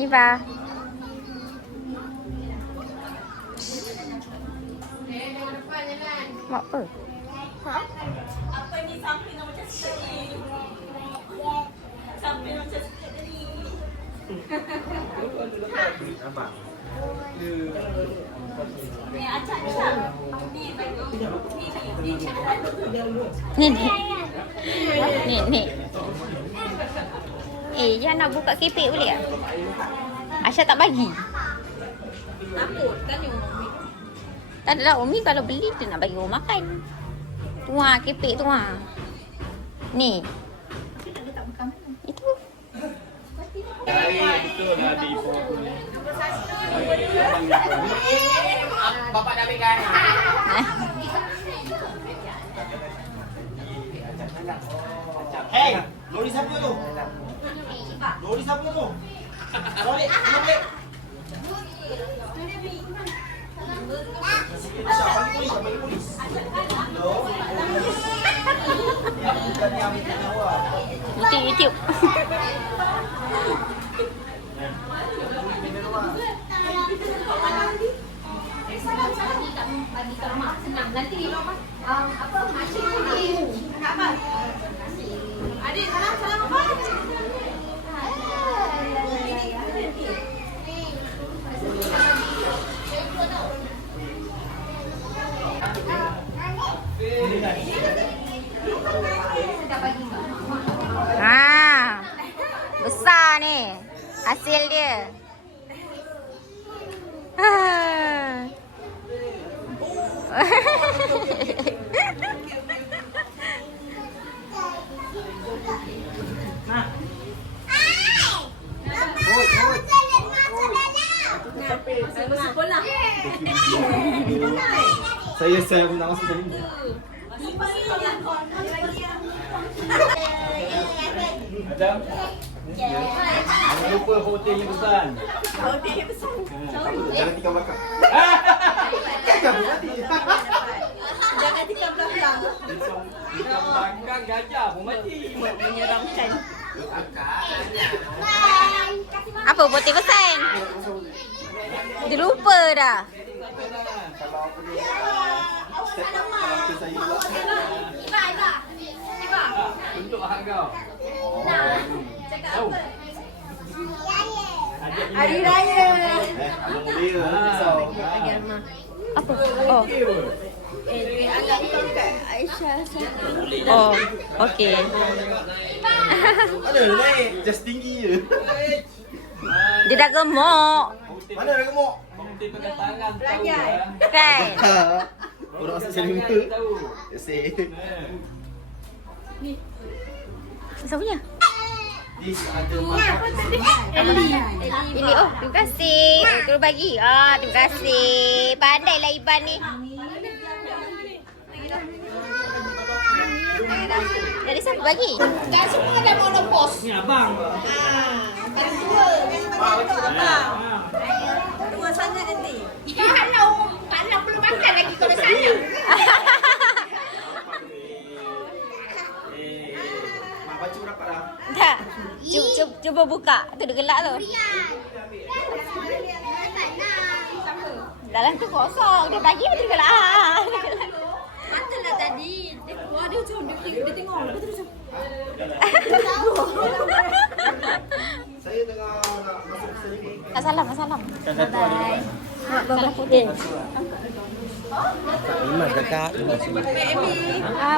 Hiba. Buat apa? Ha? Apa ni samping yang macam sekali? Samping yang macam sekali. Abang. Ni acak-acak. Ni bagi. Ni cakap. Ni. Yang nak buka kepek boleh tak? Aisyah tak bagi. Takut tanya Umi. Tak adalah Umi kalau beli tu nak bagi orang makan. Tu kepek tu Ni. Ada tak makan? Itu. Betul lah di punya. Bapak dah ambilkan. Hey, lori siapa tu? Lori siapa tu? Lori, lori. Siapa polis? Siapa polis? Hello. Yang bukan yang ambil nyawa. YouTube. Bagi kat mak senang. Nanti apa masih ni. Apa? Adik salam apa? Besar ni hasil dia. Saya pun nak masuk sini. Adam. Jangan lupa hotel yang besar. Hotel yang besar. Jangan tikam belakang. Jangan tikam belakang. Tikam belakang gajah pun mati. Menyeramkan. Apa putih pesan? Dia lupa dah. Untuk hak kau. Cakap apa? Hari Raya. Abang dia risau. Apa? Oh. Agak kau kat Aisyah. Oh. Okey. Mana naik? Just tinggi je. Dia dah gemuk. Mana dah gemuk? Belajar. Kan? Orang masuk sini muka. Asyik. Siapa punya? This ada Ini oh, terima kasih. Terus bagi. Terima kasih. Pandailah Iban ni. Dari siapa bagi? Tak semua ada monopos. Ni abang. Yang dua. Abang. Dua sangat nanti. Kalau belum makan lagi kalau saya. Mak baca berapa dah? Tak. Cuba buka. Tu dia gelak tu. Dalam tu kosong. Dia bagi dia gelak. Matalah tadi. Dia keluar dia macam dia tengok. Lepas tu dia macam. Saya tengah nak masuk sini. Salam. Bye-bye. Salam putih. Iman kakak.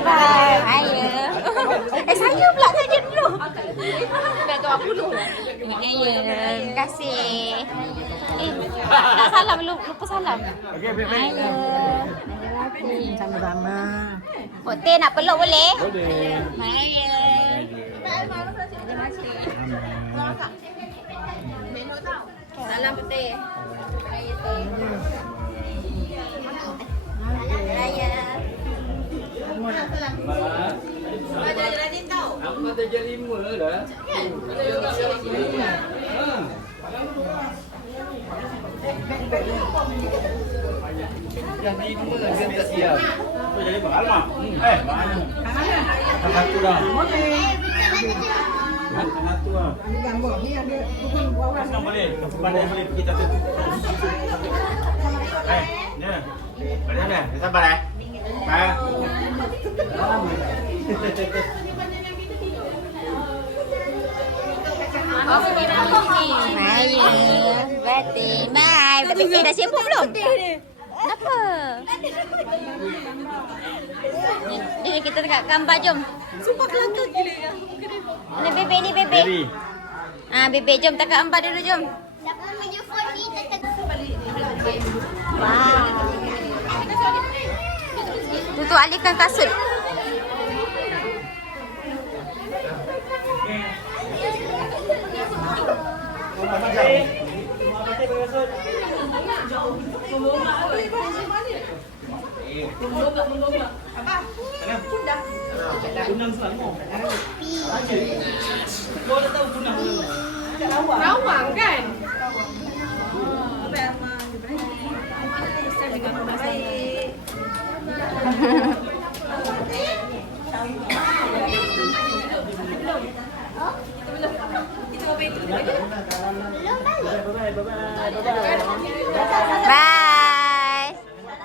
Bye. Ayo. Saya pula saja dulu. Biar tu aku dulu. Terima kasih. Nak salam lupa salam. Okey, baik. Ayo. Sama-sama. Putih nak peluk boleh? Boleh. Ayo. Salam putih. Ayo teh. Raya. Ada jalan ni tau. Aku mata jam 5 dah. Jam 5 dia tak siap. Tu jadi mahal mah. Mana? Kakak tu dah. Satu lah. Ada gambar ni ada bukan bawah. Tak boleh. Pandai boleh kita tu. Ni. Ada mana? Sabar eh. Baik. Batin. Bye. Batin dah sibuk belum? Kenapa? Ni kita dekat gambar, jom. Sumpah kelakar gila ya. Ni bebe, ni bebe. Bebe, jom tangkap gambar dulu, jom. Wow. Tu alihkan kasut. Rawang kan? Bye.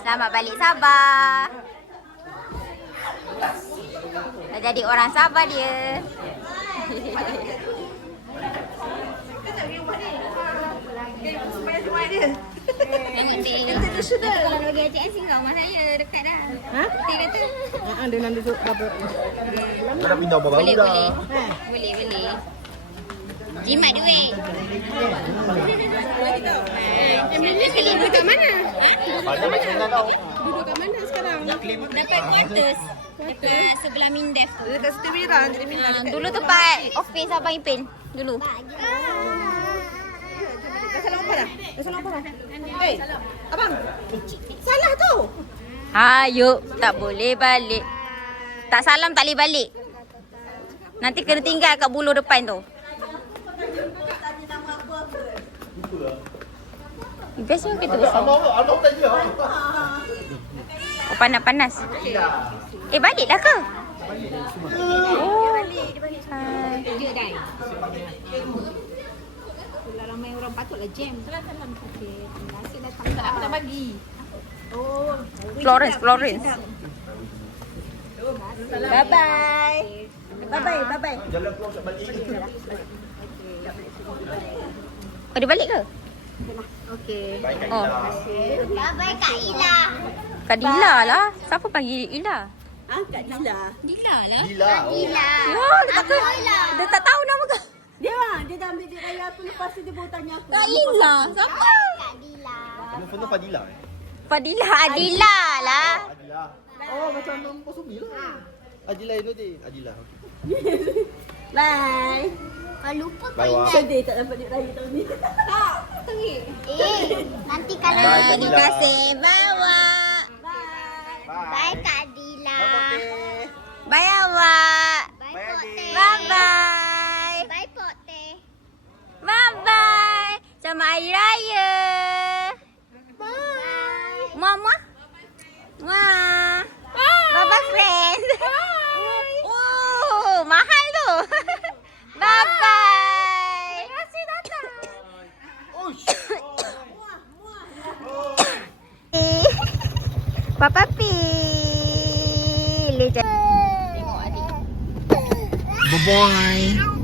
Selamat balik Sabah. Dah jadi orang Sabah dia. Tengok dia. Kalau nak bagi ATM singgah rumah saya dekat dah. Ha? Dia kata. Dia nak duduk apa? Nak pindah bawa Boleh, boleh. Boleh, boleh. Jimat duit. Dia sekali duduk kat mana? Duduk kat mana sekarang? Dekat quarters. Dekat sebelah Mindef tu. Dekat Siti Mira, jadi Mira. Dulu tempat office Abang Ipin. Dulu. Dah salam apa dah? Dah salam apa dah? Hei, abang. Salah tu. Hayuk, tak boleh balik. Tak salam tak boleh balik. Nanti kena tinggal kat buluh depan tu. Biasa kita besar. Abang tak dia. Oh, panas-panas. Baliklah ke? Oh. Dia dah. Kalau ramai orang patutlah jam. Salam. Okey. Terima kasih datang. Tak apa nak bagi. Oh. Florence. Bye-bye. Bye-bye. Jalan keluar kat balik. Oh, dia balik ke? Okey. Oh. Bye-bye Kak Ila. Kak Dila lah. Siapa panggil Ila? Kak Dila. Dila lah. Gila. Ila. Ya, dia tak tahu nama ke? Dia dah ambil duit raya aku, lepas tu dia baru tanya aku. Kak Ila. Siapa? Nama Fadila. Fadila Adila lah. Adila. Oh, macam nama Posumi lah. Adila Inudin. Adila. Bye. Lupa Bye, Wak. Sedih tak dapat duit raya tahun ni. Tak, tengik. nanti kalau Bye, Kak Terima Dila. kasih. Bawa. bye Kak Dila. Bye awak. Bye Pote. Bye-bye. Bye Pote. Bye-bye. Selamat Hari Raya. Bye. Muah-muah. Muah. Bye-bye friend. Oh, mahal tu. Bye-bye. Terima kasih datang. Papa pilih je. Tengok adik. Bye-bye.